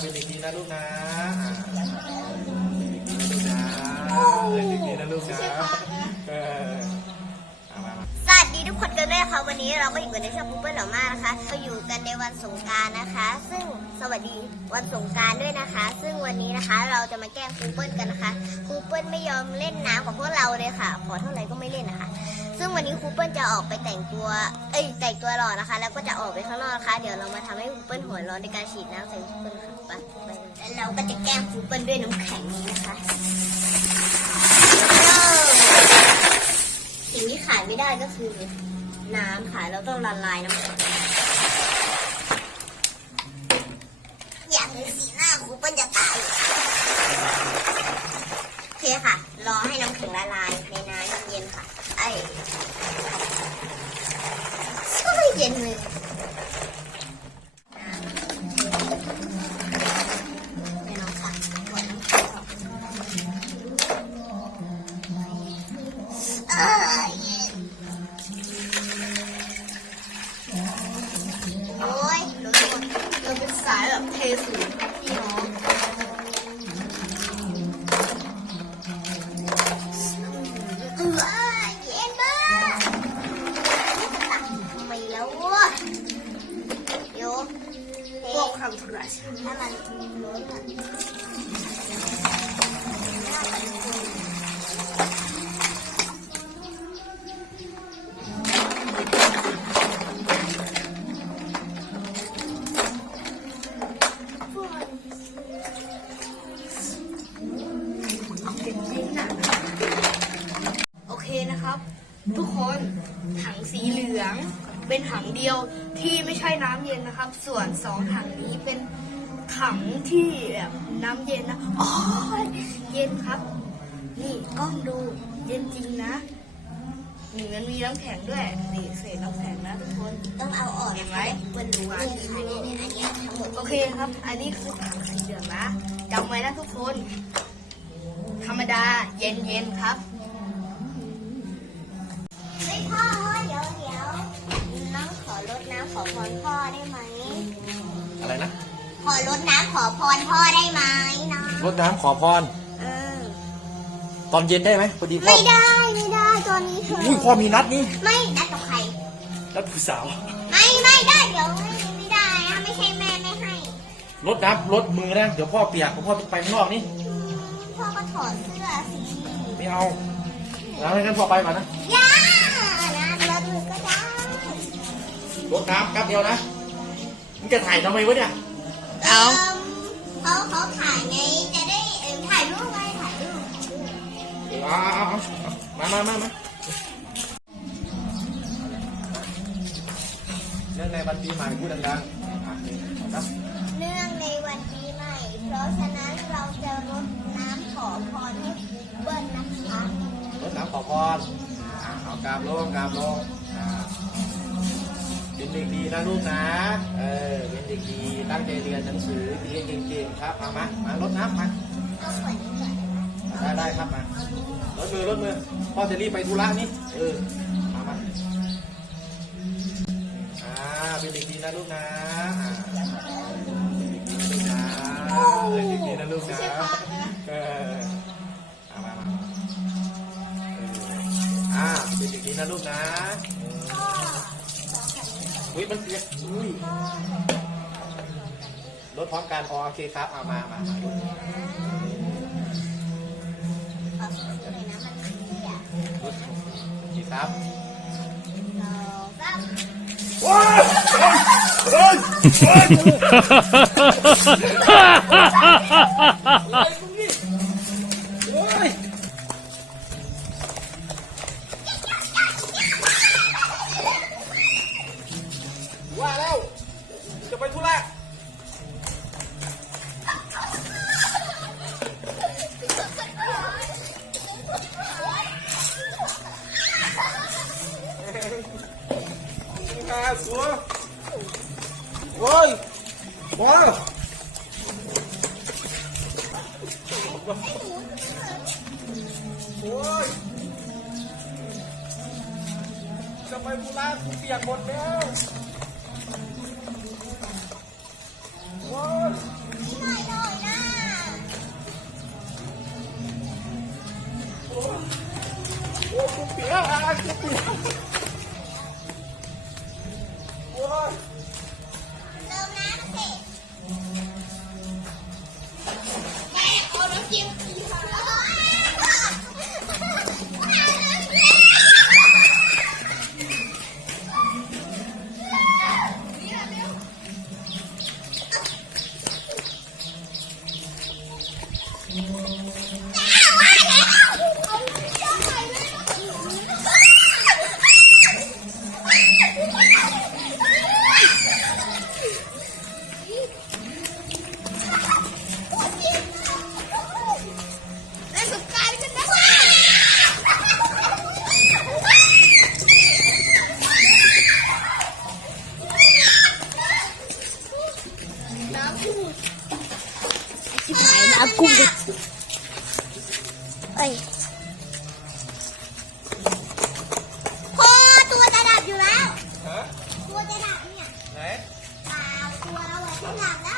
เป็นเด็กดีนะลูกนะเป็นเด็กดีนะลูกนะเออสวัสดีทุกคนกันด้วยนะคะวันนี้เราก็อยู่กันในช่องปุ๊บเปิ้ลหล่อมากนะคะเราอยู่กันในวันสงกรารนะคะ ซึ่งสวัสดีวันสงกรารด้วยนะคะ ซึ่งวันนี้นะคะเราจะมาแกล้งครูเปิ้ลกันนะคะครูเปิ้ลไม่ยอมเล่นน้ำกับพวกเราเลยค่ะ ขอเท่าไหร่ก็ไม่เล่นนะคะ ซึ่งวันนี้ครูเปิ้ลจะออกไปแต่งตัว เอ้ยแต่งตัวหล่อนะคะ แล้วก็จะออกไปข้างนอกนะคะ เดี๋ยวเรามาทำให้ครูเปิ้ลหัวร้อนในการฉีดน้ำใส่ครูเปิ้ลค่ะไปแล้วเราก็จะแกล้งครูเปิ้ลด้วยน้ำแข็งนี้นะคะสิ่งที่ขายไม่ได้ก็คือน้ำค่ะ เราต้องละลายน้ำแข็งอยากเห็นสีหน้าครูเปิ้ลจะตายโอเคค่ะ รอให้น้ำแข็งละลาย สูงพี่น้องเออเย็นมากตักทำไมแล้ววะโยพวกคำธุระถ้ามันล้นอะ ทุกคนถังสีเหลือง เป็นถังเดียวที่ไม่ใช่น้ำเย็นนะครับ ส่วนสองถังนี้เป็นถังที่แบบน้ำเย็นนะโอ้ยเย็นครับ นี่กล้องดูเย็นจริงนะนี่มันมีน้ำแข็งด้วยนี่เศษน้ำแข็งนะทุกคนต้องเอาออกเห็นไหมบนรู้ว่าค่ะเนี่ยเนี่ยอันเนี้ยทั้งหมดโอเคครับ อันนี้คือถังสีเหลืองนะจำไว้นะทุกคน ธรรมดาเย็นเย็นๆครับ รดน้ำขอพรพ่อได้ไหมนะรดน้ำขอพร เออตอนเย็นได้ไหมพอดีพ่อไม่ได้ไม่ได้ตอนนี้เธออุ้ยพ่อมีนัดนี่ไม่นัดกับใคร นัดผู้สาวไม่ไม่ได้เดี๋ยวไม่ไม่ได้นะไม่ใช่แม่ไม่ให้ รดน้ำรดมือนะเดี๋ยวพ่อเปียกพ่อต้องไปข้างนอกนี่อืมพ่อก็ถอดเสื้อสิไม่เอาแล้วงั้นพ่อไปก่อนนะย่านะรดมือก็ได้รดน้ำแป๊บเดียวนะมึงจะถ่ายทำไมวะเนี่ย เอาเขาเขาถ่ายไงจะได้เออถ่ายรูปไงถ่ายรูปเอาเอาเอาเอามามามามาเนื่องในวันปีใหม่พูดดังๆอะครับเนื่องในวันปีใหม่ เพราะฉะนั้นเราจะรดน้ำขอพรให้เบิ้ลนะคะรดน้ำขอพรอะเอากราบลงกราบลงอ่า เป็นเด็กดีนะลูกนะ เออ เป็นเด็กดี ตั้งใจเรียนหนังสือเรียนเก่งๆครับเอามามารดน้ำมาได้ได้ครับมารถมือรถมือพ่อจะรีบไปธุระนี่ เออ มามาอ่า เป็นเด็กดีนะลูกนะเป็นเด็กดีนะลูกนะเออเอามามาอ่าเป็นเด็กดีนะลูกนะ อุ้ยมันเปียกอุ้ยรถพร้อมกันอ๋อโอเคครับเอามามามาดูขอสวยเลยนะมันเที่ยรถโอเคครับสองสามว้ายเฮ้ยเฮ้ย อาสัวโอ้ยบอลโอ้ยจะไปธุระกูเปียกหมดแล้ว ชิบหายนะกุ้งเอ้ยพอตัวจะดับอยู่แล้ว ฮะตัวจะดับเนี่ยไหน เปล่าตัวเราอะจะดับแล้ว